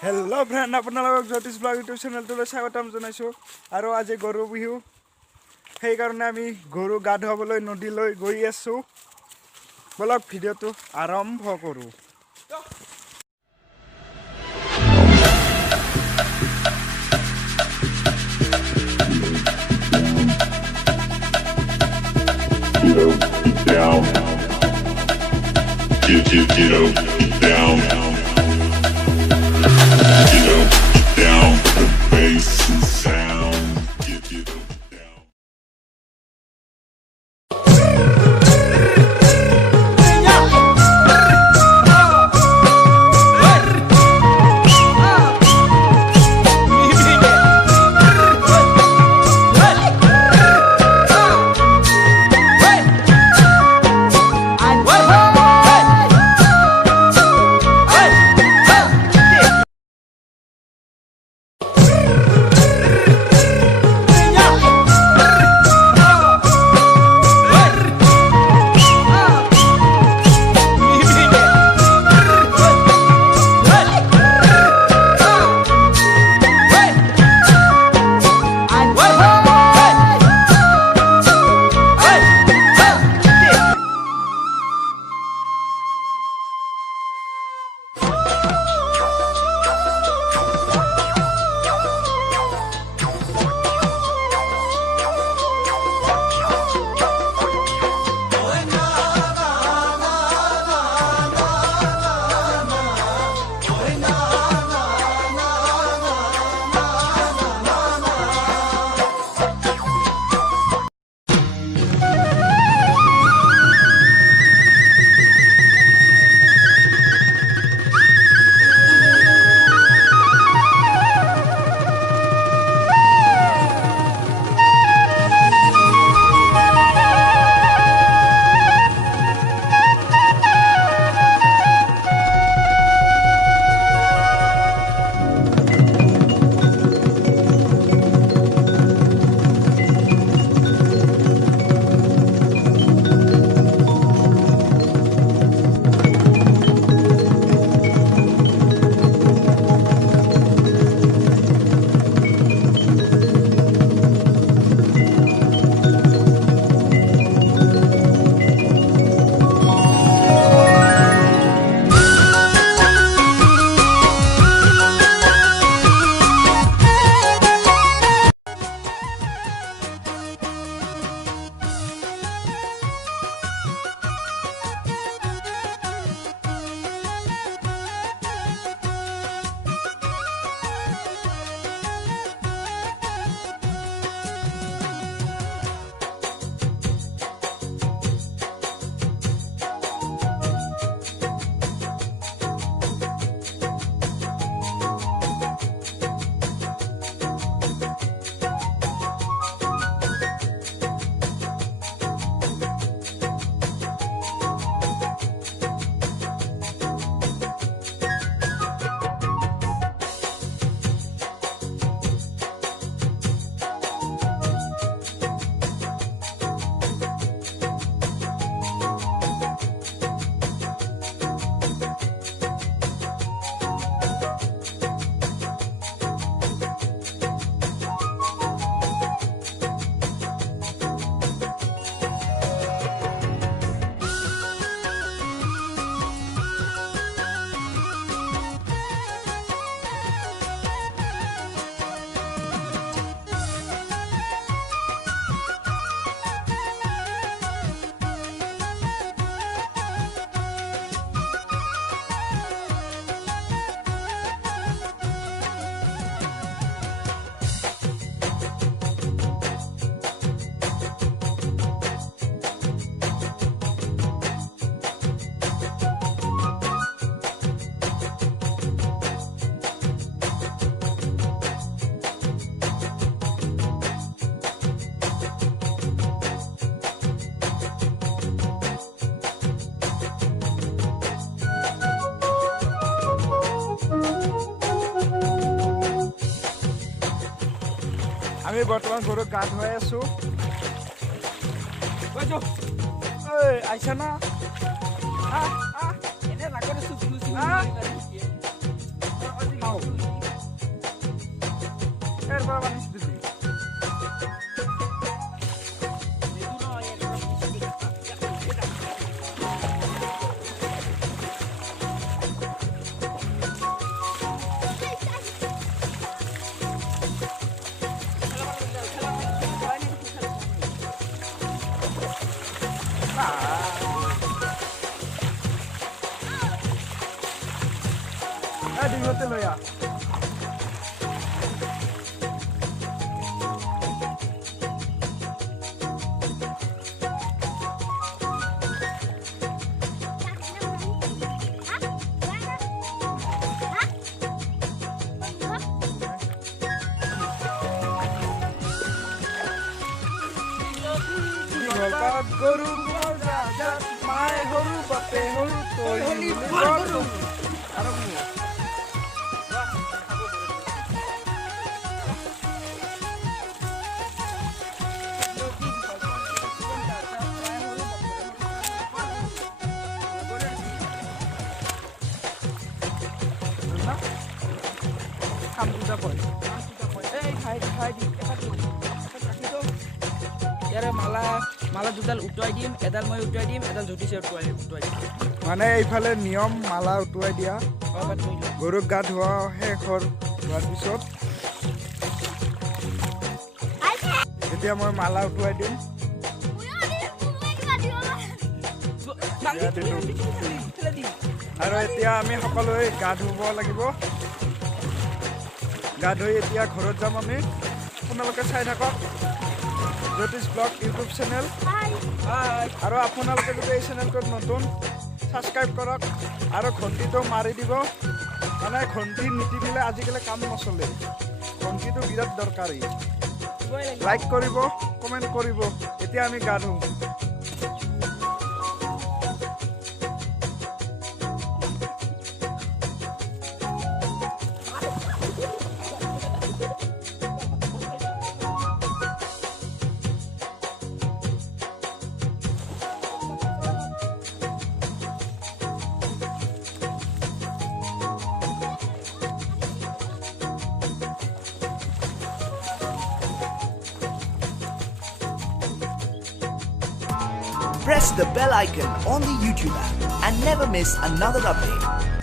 Hello friend আপোনালোকক জ্যোতিষ blog YouTube চেনেলটোলৈ স্বাগতম জনাইছোঁ আৰু আজি গৰু বিহু সেইকাৰণে আমি গৰু গা ধুৱাবলৈ নদীলৈ গৈ আছোঁ বলক ভিডিঅ'টো আৰম্ভ কৰোঁ Down. Get down. Get down. The bass and sound. Get down. আমি বৰ্তমান গৰুক গা ধুৱাই আছোঁ আইছা না নাও এৰ পৰা পানী দিবি ডিঙতে লৈ আহ গৰু মায়ে সৰু বাপে সৰু তই আৰু ইয়াৰে মালা দুডাল উটুৱাই দিম এডাল মই উটুৱাই দিম এডাল জ্যোতিষে উটুৱাই দিম মানে এইফালে নিয়ম মালা উটুৱাই দিয়া গৰুক গা ধোৱা শেষ হোৱাৰ পিছত এতিয়া মই মালা উটুৱাই দিম আৰু এতিয়া আমি সকলোৱে গা ধুব লাগিব গা ধুই এতিয়া ঘৰত যাম আমি আপোনালোকে চাই থাকক জ্যোতিষ ব্লগ ইউটিউব চেনেল আৰু আপোনালোকে যদি এই চেনেলটোত নতুন ছাবস্ক্ৰাইব কৰক আৰু ঘণ্টিটো মাৰি দিব মানে ঘণ্টি নিটিপিলে আজিকালি কাম নচলে ঘণ্টিটো বিৰাট দৰকাৰী লাইক কৰিব কমেণ্ট কৰিব এতিয়া আমি গা ধুম Press the bell icon on the YouTube app and never miss another update.